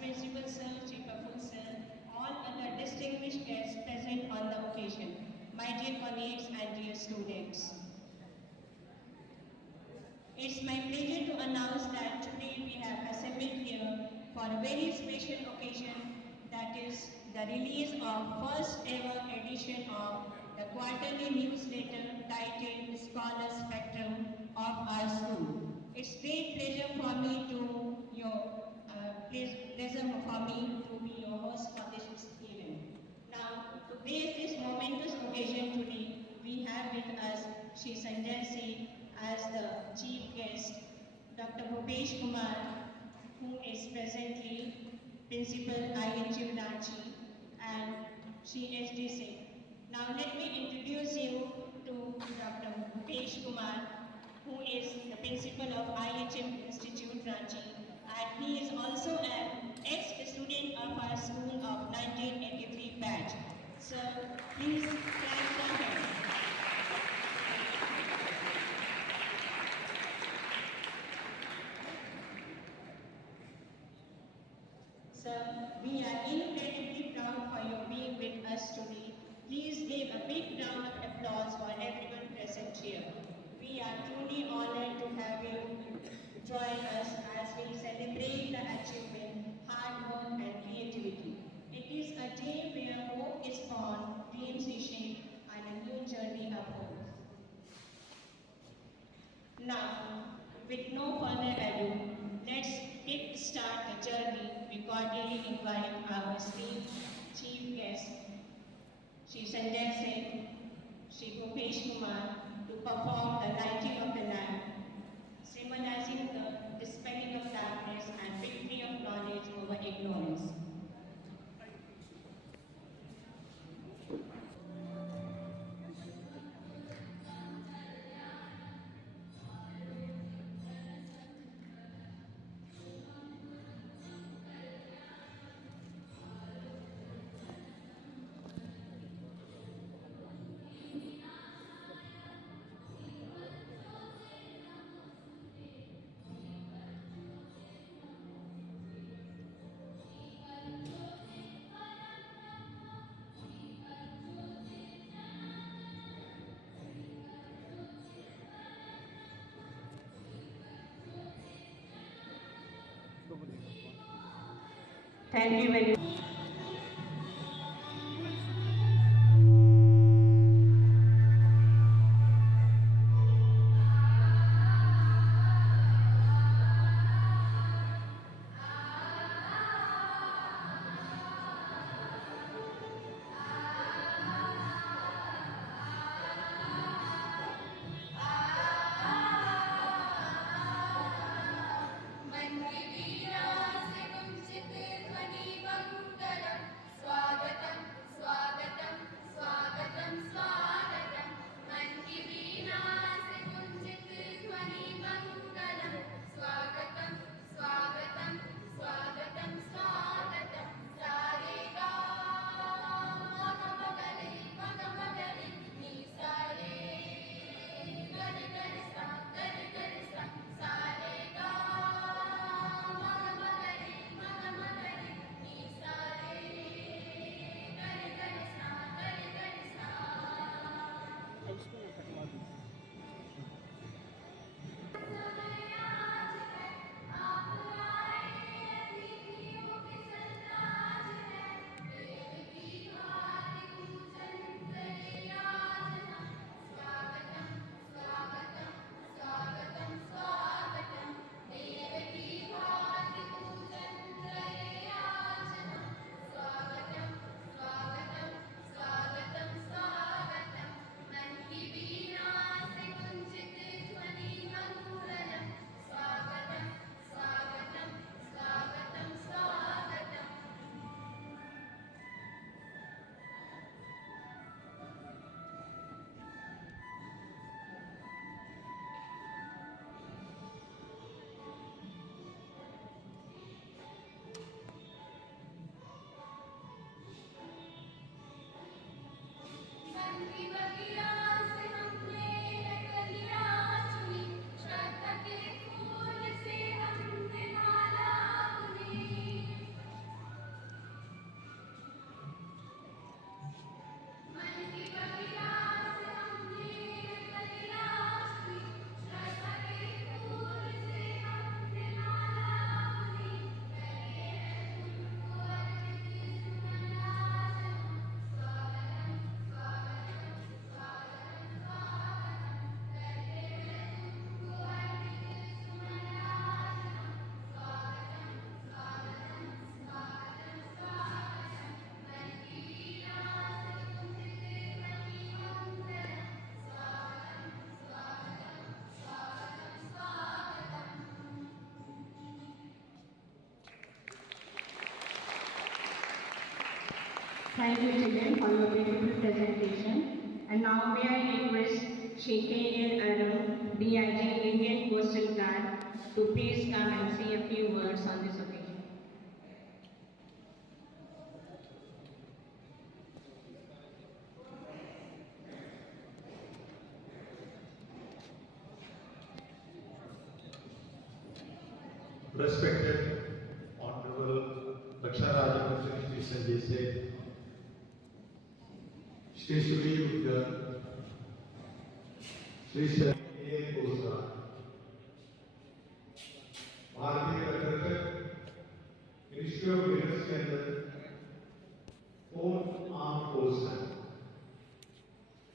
Vice Principal Sir, Chief of Sir, all other distinguished guests present on the occasion, my dear colleagues and dear students. It's my pleasure to announce that today we have assembled here for a very special occasion, that is the release of first ever edition of the quarterly newsletter titled Scholar Spectrum of our school. It's great pleasure for me to be your host for this event. Now, to grace this momentous occasion today, we have with us Shri Sanjay Singh as the chief guest, Dr. Bhupesh Kumar, who is presently Principal IHU Ranchi, and Shri S.D. Singh. Now let me introduce you to Dr. Bhupesh Kumar, who is the Principal of IHM Institute Ranchi, and he is also an ex-student of our school of 1983 batch. So please clap for him. So we are incredibly proud for your being with us today. Please give a big round of applause for everyone present here. We are truly honored to have you join us as we celebrate the achievement, hard work and creativity. It is a day where hope is born, dreams reshaped, and a new journey upward. Now, with no further ado, let's kick-start the journey. We cordially invite our esteemed chief guest, Shri Sanjay Singh, Shri Bhupesh Kumar, to perform the lighting of the lamp, symbolizing the dispelling of darkness and victory of knowledge over ignorance. Thank you very much. मंदिर ध्वनि Thank you, children, for your beautiful presentation. And now may I request Sheikh K.L. Aram, DIG Indian Coastal Guard, to please come and say a few words on this occasion. Respected Honorable Lakshara Shri Sanjay Seth, Shri Shuri Udgar, Shri Shri Kosa, भारतीय रक्षक ministry of defence के अंदर 4 arm force हैं।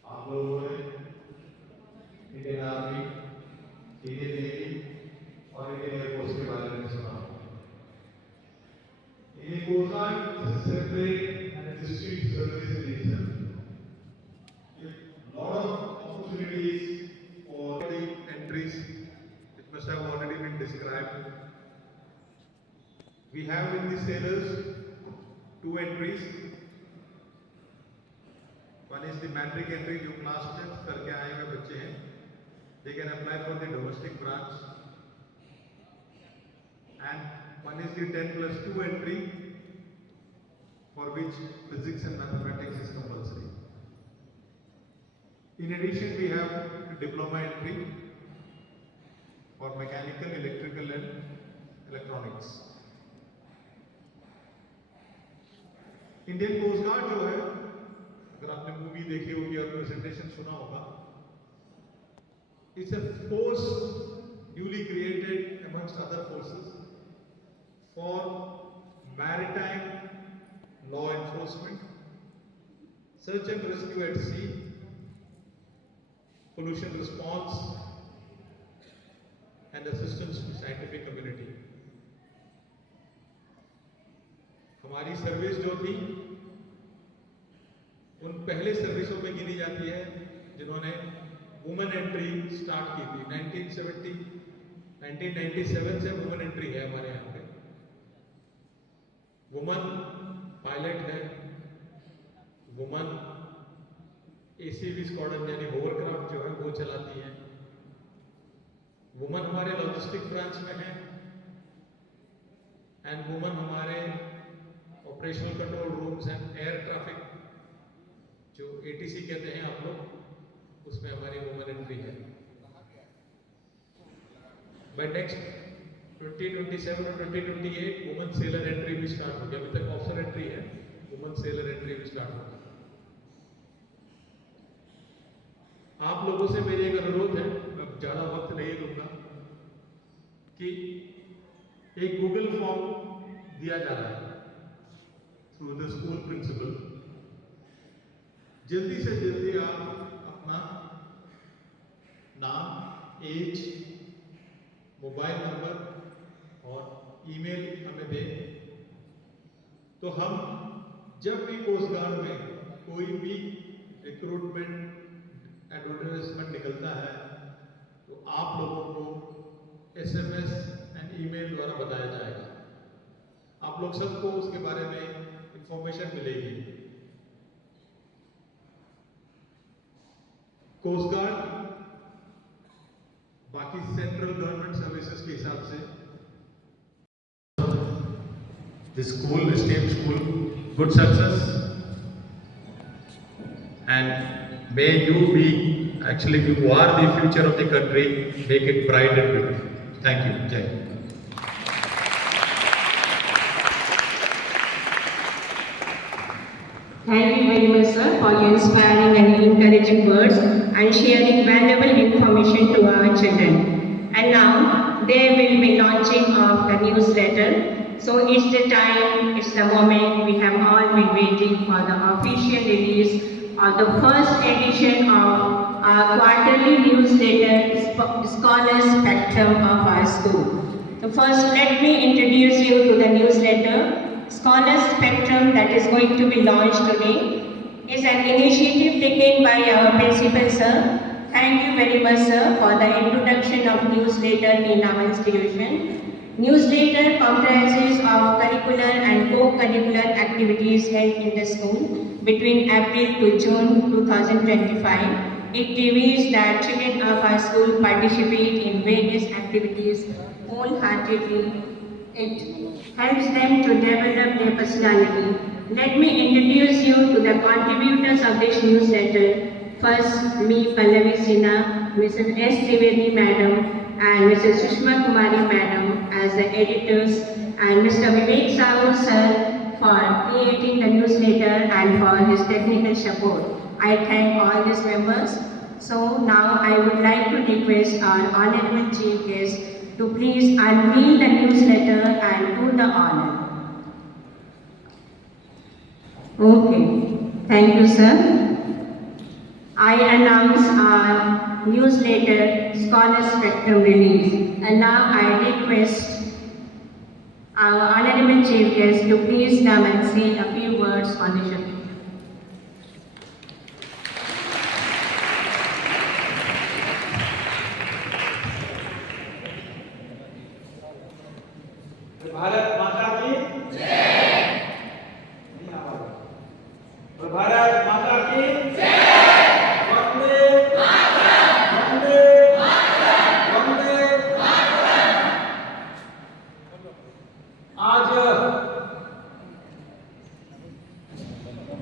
आप लोगों ने Indian army, Indian navy और Indian air force के बारे में सुना। Indian Coast Guard is a separate and a distinct service in itself. A lot of opportunities for the entries which must have already been described. We have in the sailors 2 entries. One is the matric entry, जो class 10th करके आए हुए बच्चे हैं. They can apply for the domestic branch. And one is the 10+2 entry, for which physics and mathematics is compulsory. In addition, we have a diploma entry for mechanical, electrical and electronics. Indian coast guard जो है, अगर आपने movie देखी होगी और presentation सुना होगा, it's a force newly created amongst other forces for maritime law enforcement, search and rescue at sea, pollution response, and assistance to scientific community. हमारी सर्विस जो थी उन पहले सर्विसों में गिनी जाती है जिन्होंने वुमेन एंट्री स्टार्ट की थी। 1997 से वुमेन एंट्री है हमारे यहाँ पे। वुमन पायलट है, वुमन एसीवी स्क्वाड्रन यानी होवरक्राफ्ट जो है वो चलाती है, वुमन हमारे लॉजिस्टिक ब्रांच में है, एंड वुमन हमारे operational control rooms and air traffic जो एटीसी कहते हैं आप लोग, उसमें हमारी वुमन एंट्री है। बाय नेक्स्ट 2027 और 2028 वुमन सेलर एंट्री भी स्टार्ट होगी। अभी तक ऑफिसर एंट्री है, वुमन सेलर एंट्री भी स्टार्ट होगी। आप लोगों से मेरी एक अनुरोध है, मैं ज्यादा वक्त नहीं लूंगा, कि एक गूगल फॉर्म दिया जा रहा है थ्रू द स्कूल प्रिंसिपल। जल्दी से जल्दी आप अपना नाम, एज, मोबाइल नंबर और ईमेल हमें दें, तो हम जब भी कोस्ट गार्ड में कोई भी रिक्रूटमेंट एडवर्टाइजमेंट निकलता है तो आप लोगों को एसएमएस एंड ईमेल द्वारा बताया जाएगा। आप लोग सबको उसके बारे में इंफॉर्मेशन मिलेगी। कोस्ट गार्ड बाकी सेंट्रल गवर्नमेंट सर्विसेज के हिसाब से the school, esteemed school, good success, and may you be, actually you are the future of the country, make it bright and beautiful. Thank you. Jai. Thank you very much, sir, for your inspiring and encouraging words and sharing valuable information to our children. And now, there will be launching of the newsletter. So it's the time, it's the moment we have all been waiting for the official release of the first edition of our quarterly newsletter, Scholar Spectrum of our school. So first, let me introduce you to the newsletter, Scholar Spectrum, that is going to be launched today. It's an initiative taken by our principal, sir. Thank you very much, sir, for the introduction of newsletter in our institution. Newsletter comprises of curricular and co-curricular activities held in the school between April to June 2025. It reveals that children of our school participate in various activities wholeheartedly. It helps them to develop their personality. Let me introduce you to the contributors of this newsletter. First, me, Pallavi Sinha, Mrs. S. Trivedi Madam, and Mrs. Sushma Kumari Madam as the editors, and Mr. Vivek Sahu Sir for creating the newsletter and for his technical support. I thank all these members. So now I would like to request our Honorable Chief Guest to please unveil the newsletter and do the honor. Okay, thank you, sir. I announce our newsletter Scholar Spectrum release, and now I request our Honorable Chief Guest to please come and say a few words on the subject. Bharat माता की जय। भारत माता की जय। वंदे मातरम, वंदे मातरम, वंदे मातरम। आज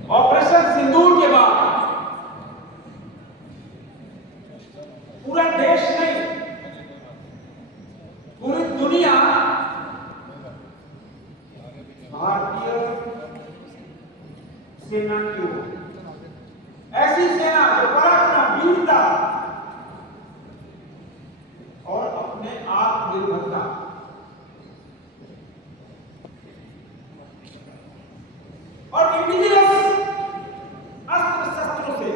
operation सिंदूर के बाद पूरा देश नहीं, पूरी दुनिया भारतीय सेना की ओर, ऐसी सेना जो पराक्रम, वीरता और अपने आत्मनिर्भरता और इंडिजिनस अस्त्र शस्त्रों से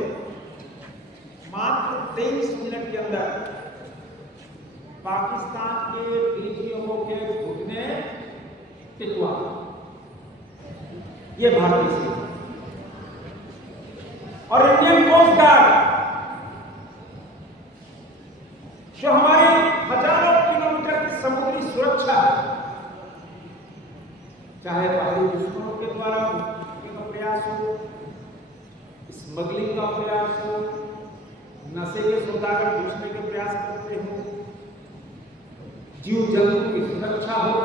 मात्र 23 मिनट के अंदर पाकिस्तान के विरोधियों के घुटने टिकवा, ये भारतीय सेना और इंडियन कोस्ट गार्ड जो हमारे हजारों किलोमीटर की समुद्री सुरक्षा है, चाहे बाहरी दुश्मनों के द्वारा का प्रयास हो, स्मगलिंग का प्रयास हो, नशे के सौदागर घुसने के प्रयास करते हो, जीव जंतु की सुरक्षा हो,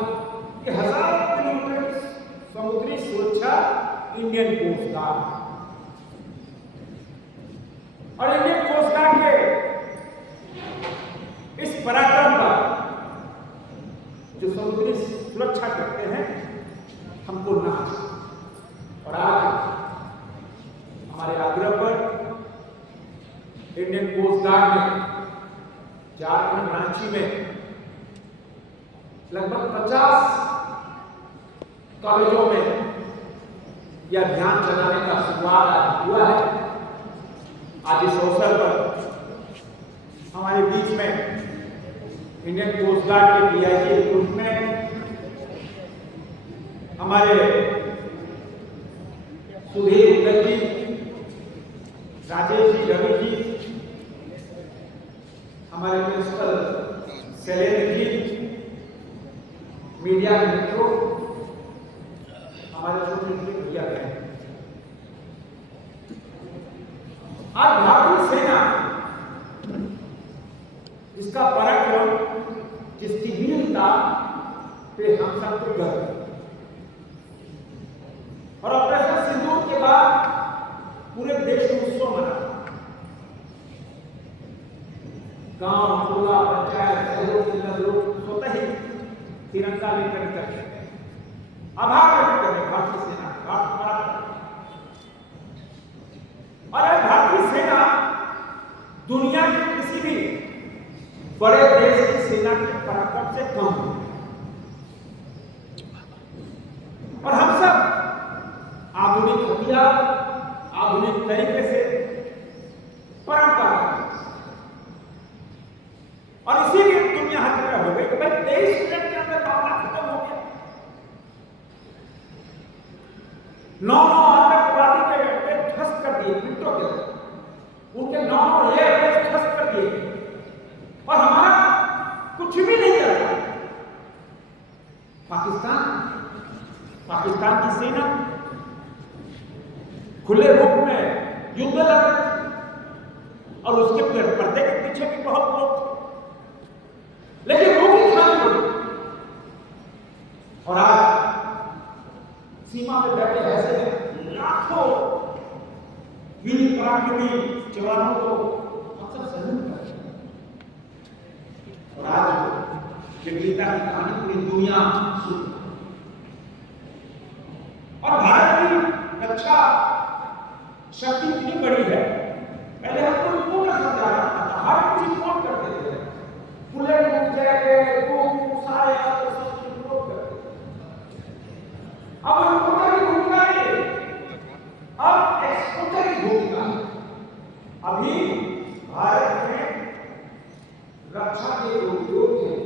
ये हजारों किलोमीटर की समुद्री सुरक्षा इंडियन कोस्ट गार्ड और इंडियन कोस्ट गार्ड के इस पराक्रम पर जो समुद्री सुरक्षा करते हैं हमको नाच। और आज हमारे आग्रह पर इंडियन कोस्ट गार्ड ने झारखंड रांची में लगभग 50 कॉलेजों में यह अभियान चलाने का शुरुआत आज हुआ है। आज इस अवसर पर हमारे बीच में इंडियन कोस्ट गार्ड के डीआईजी रिक्रूटमेंट हमारे सुधीर उदल जी, राजेश जी, रवि जी, हमारे प्रिंसिपल शैलेंद्र जी, मीडिया मित्रों, हमारे छोटे छोटे भैया बहन, आज भारतीय सेना जिसका पराक्रम, जिसकी वीरता पे हम सबको गर्व है। और ऑपरेशन सिंदूर के बाद पूरे देश में उत्सव मना, गांव, टोला, पंचायत, शहरों के अंदर लोग स्वतः ही तिरंगा लेकर निकलते हैं, आभार व्यक्त करते भारतीय सेना का। और भारतीय सेना दुनिया के किसी भी बड़े देश की सेना के पराक्रम से कम है। और हम सब आधुनिक हथियार, आधुनिक तरीके से परंपरा, और इसीलिए दुनिया हथियार हो गई कि भाई 23 मिनट के अंदर मामला खत्म हो गया। 9 आतंकवादी के ध्वस्त कर दिए मिनटों के अंदर, उनके 9 एयरबेस ध्वस्त कर दिए और हमारा कुछ भी नहीं चल रहा। पाकिस्तान की सेना खुले रूप में युद्ध लड़ रही थी और उसके पर्दे के पीछे भी बहुत लोग थे, लेकिन वो भी खाली पड़ी। और आज सीमा पे बैठे ऐसे लाखों वीर पराक्रमी जवानों को हम सब सैल्यूट करते हैं। और आज वीरता की कहानी पूरी दुनिया सुन, और भारत की रक्षा शक्ति इतनी बड़ी है, पहले हमको रिपोर्ट समझा रहा था, हर चीज रिपोर्ट करते थे, बुलेट प्रूफ जैकेट, बम, सारे सब रिपोर्ट करते थे। अब रिपोर्टर की भूमिका नहीं, अब एक्सपोर्टर की भूमिका है। अभी भारत में रक्षा के उद्योग में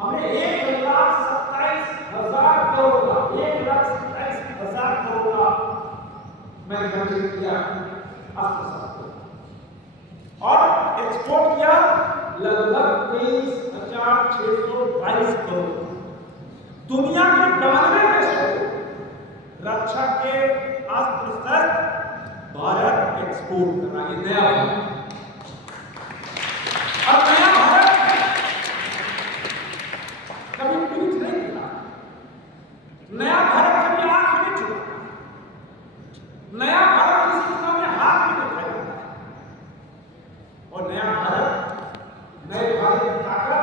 हमने 1,27,000 करोड़ का 1,27,000 करोड़ का मैन्युफैक्चरिंग किया अस्त्र शस्त्र, और एक्सपोर्ट किया लगभग 23,622 करोड़। दुनिया के 92 देशों को रक्षा के अस्त्र शस्त्र भारत एक्सपोर्ट कर रहा है। नया भारत, और नया भारत कभी पीठ नहीं दिखा, नया भारत कभी आंख नहीं चुका, नया भारत किसी के सामने हाथ नहीं उठाया, और नया भारत, नए भारत की ताकत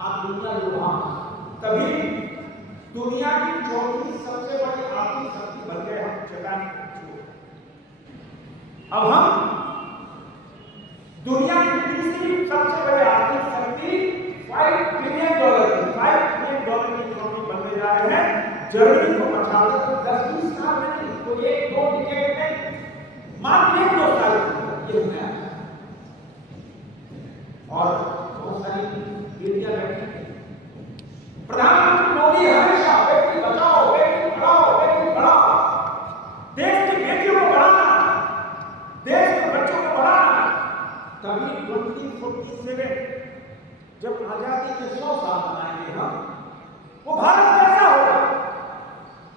आप दुनिया लोहा, तभी दुनिया की चौथी सबसे बड़ी आर्थिक शक्ति बन गए हम जगाने। अब हम दुनिया की तीसरी सबसे बड़ी आर्थिक शक्ति $5 ट्रिलियन की इकोनॉमी बनने जा रहे हैं। जर्मनी को पछाड़कर तो 10-20 साल में नहीं, तो 1-2 डिकेड में, मात्र 1-2 साल में ये नया। और बहुत सारी बेटियां बैठी हैं। प्रधानमंत्री मोदी हमेशा बेटी बचाओ, बेटी पढ़ाओ, बेटी पढ़ाओ, देश की बेटियों को बढ़ाना, देश के बच्चों को बढ़ाना। तभी 2047 जब आजादी के 100 साल मनाएंगे हम, वो भारत कैसा होगा,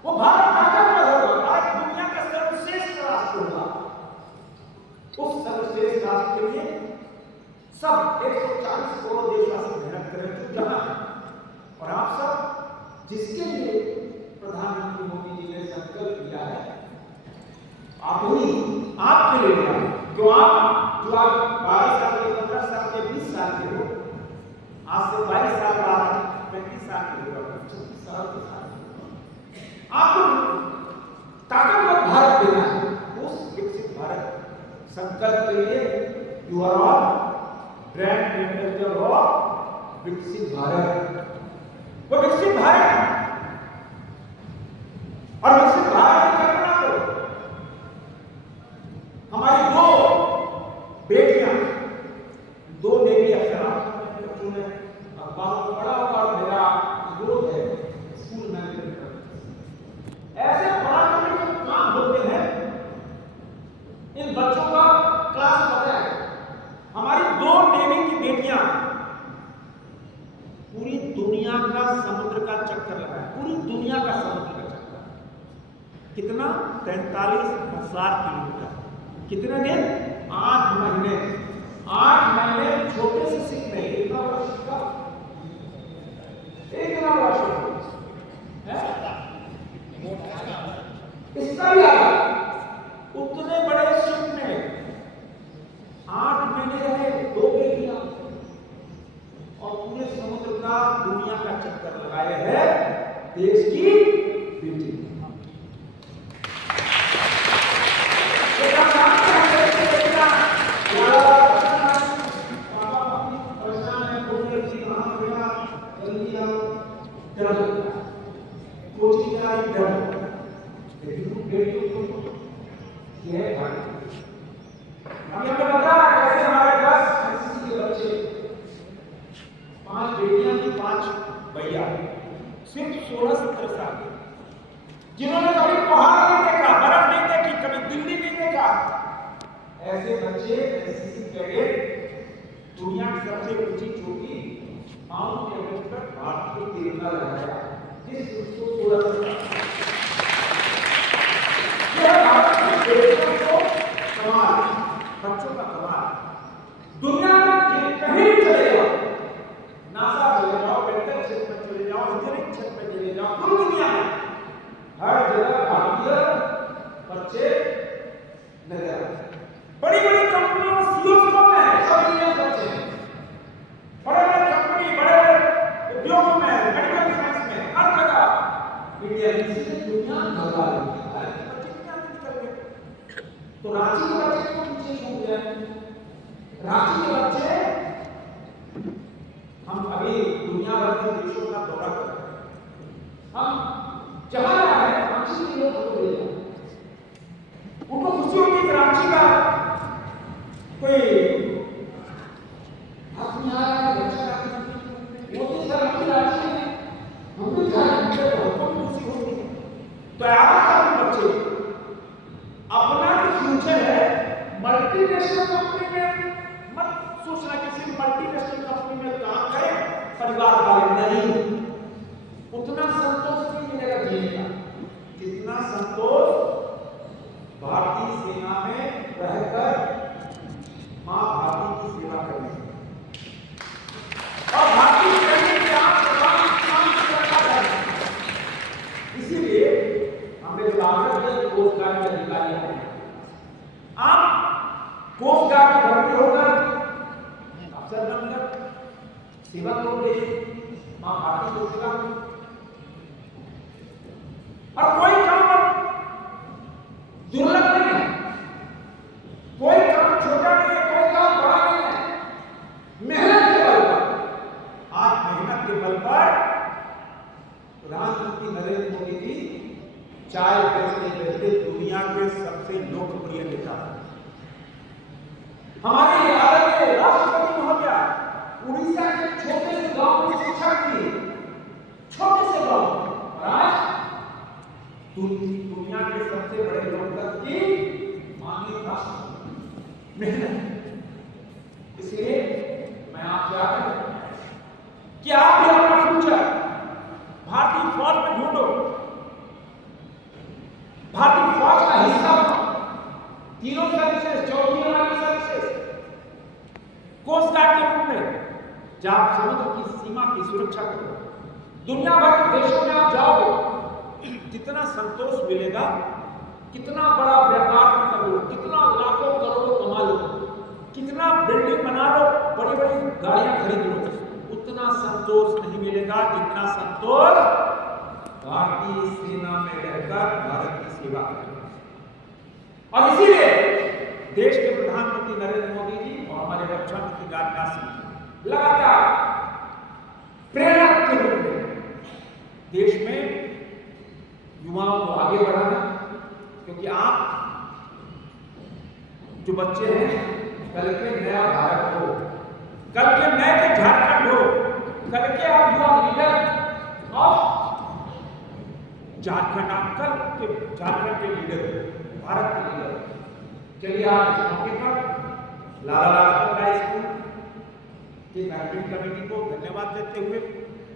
वो भारत ताकतवर होगा, भारत दुनिया का सर्वश्रेष्ठ राष्ट्र होगा। उस सर्वश्रेष्ठ राष्ट्र के लिए सब 140 करोड़ देशवासी मेहनत करें जो जहां है। और आप सब जिसके लिए प्रधानमंत्री मोदी जी ने संकल्प लिया है, आप ही आपके लिए लिया, जो आप 12 साल के, 15 साल के, 20 साल के हो, आज से 22 साल बाद 35 साल के हो, 36 साल के साल आपको ताकतवर भारत देना है। उस विकसित भारत संकल्प के लिए you are all brand ambassador of Viksit Bharat. वो विकसित भारत, और विकसित भारत की कल्पना करो, हमारी 2 बेटियां, 2 देवी अक्षरा, बच्चों ने अखबारों को पढ़ा होगा, और मेरा अनुरोध है स्कूल मैनेजमेंट ऐसे पढ़ाने के जो काम होते हैं, इन बच्चों का क्लास बताए। हमारी 2 नेवी की बेटियां पूरी दुनिया का समुद्र का चक्कर लगाए, पूरी दुनिया का समुद्र का चक्कर, कितना 43,000 किलोमीटर, कितने दिन, 8 महीने, 8 महीने छोटे से सिख नहीं, इतना बड़ा सिक्का, इतना बड़ा सिक्का है, इसका भी आगा, उतने बड़े शिप में 8 महीने रहे 2 बेटियां, और पूरे समुद्र का दुनिया का चक्कर लगाए हैं देश की बेटी। सिर्फ 16-17 साल, जिन्होंने कभी पहाड़ नहीं देखा, बर्फ नहीं देखी, कभी दिल्ली नहीं देखा, ऐसे बच्चे एनसीसी कैडेट दुनिया की सबसे ऊंची चोटी माउंट एवरेस्ट पर भारतीय तिरंगा लहराया, जिस 16 बड़ी बड़ी कंपनियों में सीईओ कौन है? सब इंडियन बच्चे हैं। बड़े बड़े कंपनी, बड़े बड़े उद्योगों में, मेडिकल साइंस में, हर जगह इंडिया की दुनिया घबरा रही है। बच्चे क्या निकल गए? तो रांची के बच्चे को पीछे छूट गए। रांची के बच्चे, हम अभी दुनिया भर के देशों का दौरा कर रहे हैं। हम जहां जा रहे हैं रांची के लोग को ले जाए, उनको खुशी होगी कि रांची का कोई अपनी आया मोदी सर की रांची में हम भी जाएंगे तो हमको खुशी होगी। तो आप बच्चे अपना फ्यूचर है मल्टीनेशनल कंपनी में मत सोचना कि सिर्फ मल्टीनेशनल कंपनी में काम करें परिवार वाले, नहीं। उतना संतोष नहीं मिलेगा जीने का जितना संतोष भारतीय सेना में रहकर मां भारती की सेवा करने और भारतीय सैनिक के आप इसीलिए हमने जो आग्रह कोस्ट गार्ड के अधिकारी हैं, आप कोस्ट गार्ड में भर्ती होकर अफसर बनकर सेवा करोगे, मां भारती को सेवा करो। और कोई काम दुर्लभ नहीं है, कोई काम छोटा नहीं है, कोई काम बड़ा नहीं है। मेहनत के बल पर, आज मेहनत के बल पर प्रधानमंत्री नरेंद्र मोदी जी चाय बेचते दुनिया के सबसे लोकप्रिय नेता हैं। हमारे आदरणीय राष्ट्रपति महोदया उड़ीसा के छोटे से गांव में शिक्षा की, छोटे से गांव, आज दुनिया के सबसे बड़े लोकतंत्र की माननीय राष्ट्रपति मेहनत। इसलिए मैं आपसे आग्रह करता हूं कि आप भी अपना फ्यूचर भारतीय फौज में ढूंढो, भारतीय फौज का हिस्सा बनो। तीनों सर्विसेज, चौथी वाली सर्विसेज, कोस्ट गार्ड के रूप में जब आप समुद्र की सीमा की सुरक्षा करो, दुनिया भर के देशों में आप जाओगे, जितना संतोष मिलेगा, कितना बड़ा व्यापार कर लो, कितना लाखों करोड़ों कमा लो, कितना बिल्डिंग बना लो, बड़ी बड़ी गाड़ियां खरीद लो, उतना संतोष नहीं मिलेगा जितना संतोष भारतीय सेना में रहकर भारत की सेवा करना। और इसीलिए देश के प्रधानमंत्री नरेंद्र मोदी जी और हमारे रक्षा मंत्री राजनाथ सिंह लगातार प्रेरक के रूप में देश में युवाओं को आगे बढ़ाना, क्योंकि आप जो बच्चे हैं कल के नया भारत हो, कल के नए झारखंड हो, कल के आप युवा लीडर ऑफ झारखंड, आप कल के झारखंड के लीडर हो, भारत के लीडर। चलिए आज इस मौके पर लाला लाजपत राय स्कूल के मैनेजमेंट कमेटी को धन्यवाद देते हुए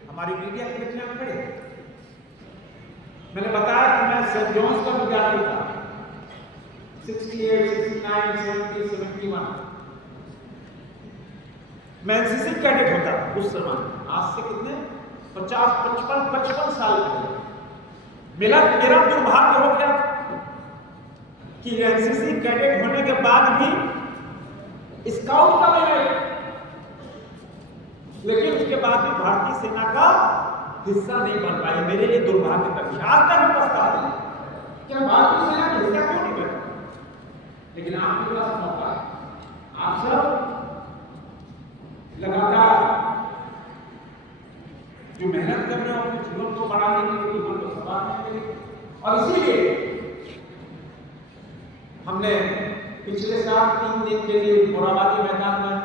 हमारी मीडिया के बच्चे यहाँ खड़े। मैंने बताया कि मैं सेंट जॉन्स का विद्यार्थी था, 68, 69, 70, 71। मैं एनसीसी कैडेट होता था उस समय, आज से कितने 55 साल पहले। मेरा दुर्भाग्य हो गया कि एनसीसी कैडेट होने के बाद भी स्काउट का मैं, लेकिन उसके बाद भी भारतीय सेना का हिस्सा नहीं बन पाई। मेरे लिए दुर्भाग्य का विषय, आज तक हम पछताते हैं कि हम भारतीय सेना का हिस्सा क्यों नहीं बने। लेकिन आपके पास मौका है, आप सब लगातार जो मेहनत कर रहे हो अपने जीवन को बढ़ाने के लिए, जीवन को संवारने के लिए, और इसीलिए हमने पिछले साल 3 दिन के लिए मोराबादी मैदान में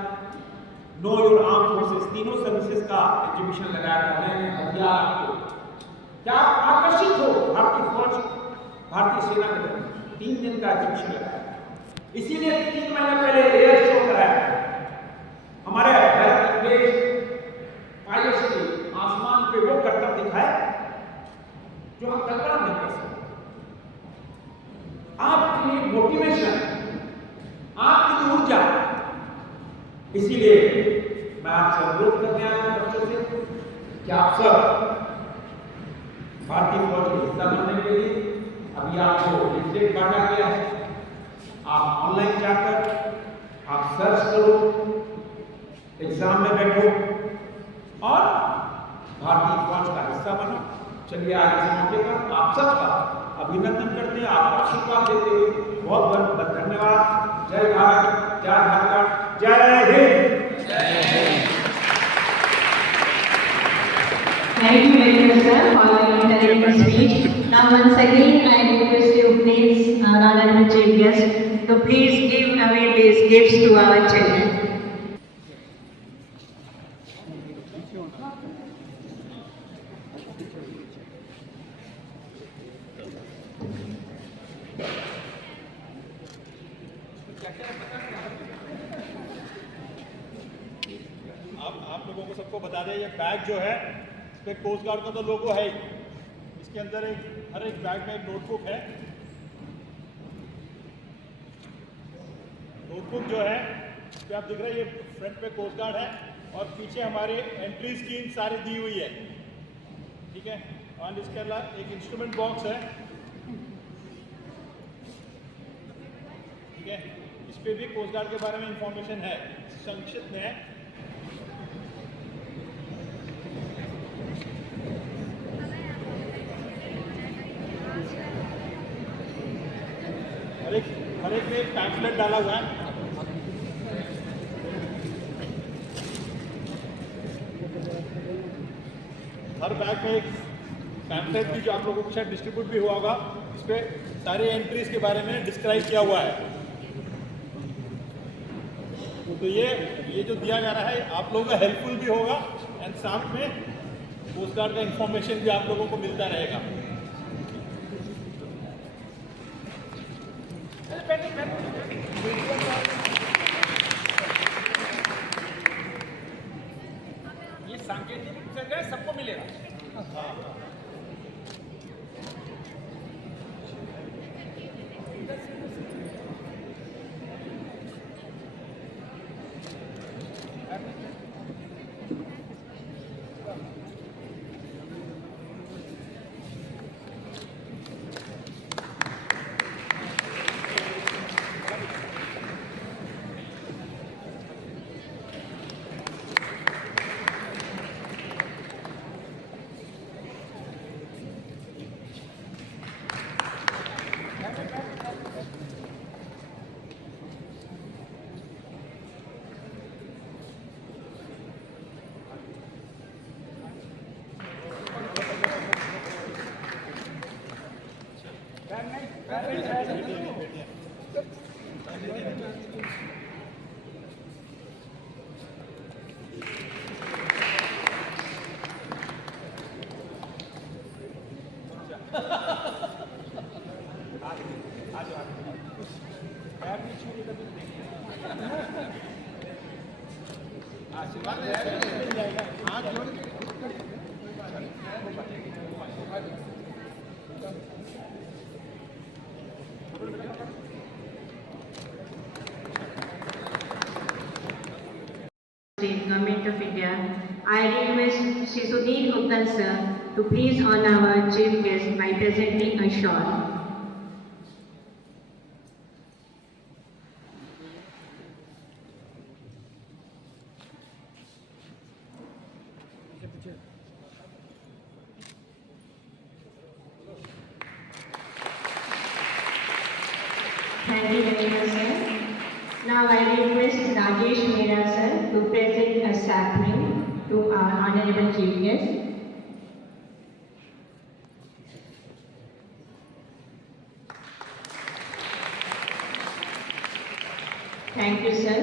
नो योर आर्म फोर्सेस, तीनों सर्विसेज का एग्जीबिशन लगाया था। मैंने हथियार को क्या आकर्षित हो भारतीय फौज, भारतीय सेना के प्रति 3 दिन का एग्जीबिशन लगाया। इसीलिए 3 महीने पहले एयर शो कराया। हमारे पायलट्स ने आसमान पे वो करतब दिखाया जो हम कल्पना नहीं कर सकते। आपकी मोटिवेशन, आपकी ऊर्जा, इसीलिए मैं आपसे अनुरोध करने आया हूं बच्चों से कि आप सब भारतीय फौज के हिस्सा बनने के लिए अभी आपको लिफलेट बांटा गया है, एग्जाम में बैठो और भारतीय फौज का हिस्सा बनो। चलिए आज इस मौके पर आप सबका अभिनंदन करते हैं, आपको आशीर्वाद देते हुए बहुत बहुत धन्यवाद। जय भारत, जय झारखंड, जय Hind. Thank you very much, sir, for your interesting speech. Now, once again, I request you, please, our honorable chief guest, to please give away these gifts to our children. आप लोगों को सबको बता दें, ये बैग जो है इस पे कोस्ट गार्ड का तो लोगो है ही। इसके अंदर हर एक बैग में एक नोटबुक है। नोटबुक जो है इस पे आप दिख रहे हैं, ये फ्रंट पे कोस्ट गार्ड है और पीछे हमारे एंट्री स्कीम सारी दी हुई है, ठीक है। और इसके अलावा एक इंस्ट्रूमेंट बॉक्स है, ठीक है। इस पे भी कोस्ट गार्ड के बारे में इंफॉर्मेशन है, संक्षिप्त में है। हर एक में एक पैम्फलेट डाला हुआ है। हर बैग में एक पैम्फलेट भी जो आप लोगों को शायद डिस्ट्रीब्यूट भी हुआ होगा, इस पे सारे एंट्रीज के बारे में डिस्क्राइब किया हुआ है। तो ये जो दिया जा रहा है आप लोगों का हेल्पफुल भी होगा एंड साथ में कोस्ट गार्ड का इंफॉर्मेशन भी आप लोगों को मिलता रहेगा। ये सांकेतिक जगह सबको मिलेगा। State Government of India, I request Shri Sudhir Uttal sir to please honor our chief guest by presenting a shawl. Thank you very much, sir. Now I request Rajesh Mehra sir to present a sapling to our honorable chief guest. Thank you, sir.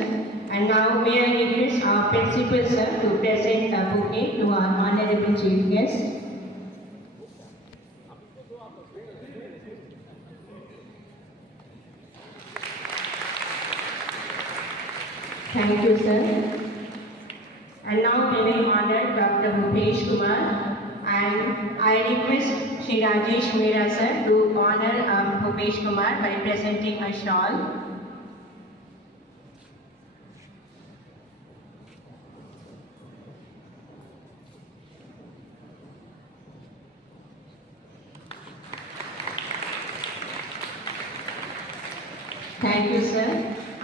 And now may I request our principal sir to present a bouquet to our honorable chief guest. Thank you, sir. And now may we honor Dr. Bhupesh Kumar, and I request Shri Rajesh Mehra sir to honor Bhupesh Kumar by presenting a shawl. Thank you, sir.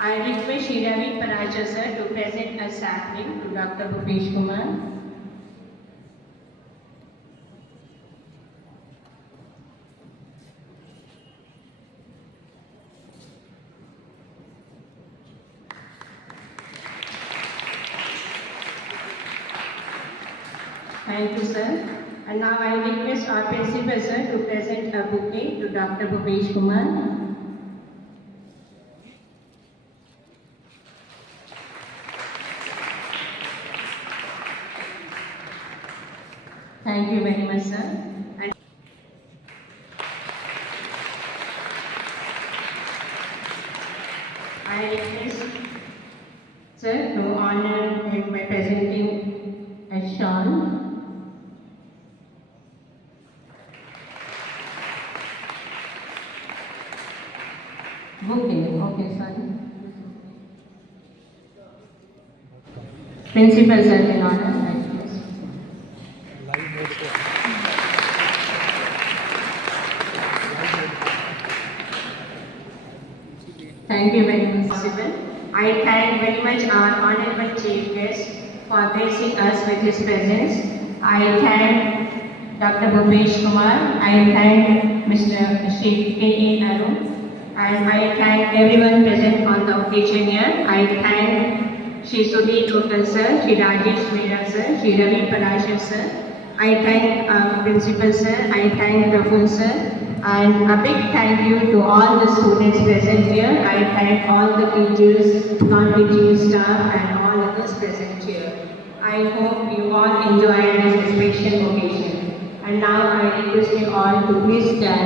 I request Shri Ravi Parashar sir to present a sapling to Dr. Bhupesh Kumar. Thank you, sir. And now I request our principal sir to present a bouquet to Dr. Bhupesh Kumar. Thank you very much, sir. And I request sir to honor him by presenting a shawl. Okay, sorry. Principal sir can honor. Thank you very much, Principal. I thank very much our honorable chief guest for gracing us with his presence. I thank Dr. Bhupesh Kumar. I thank Mr. Shri K.A. Arun. And I thank everyone present on the occasion here. I thank Shri Sudhir Gokal sir, Shri Rajesh Mehra sir, Shri Ravi Parashar sir. I thank Principal sir, I thank Praful sir, and a big thank you to all the students present here. I thank all the teachers, non-teaching staff, and all others present here. I hope you all enjoy this special occasion. And now I request you all to please stand.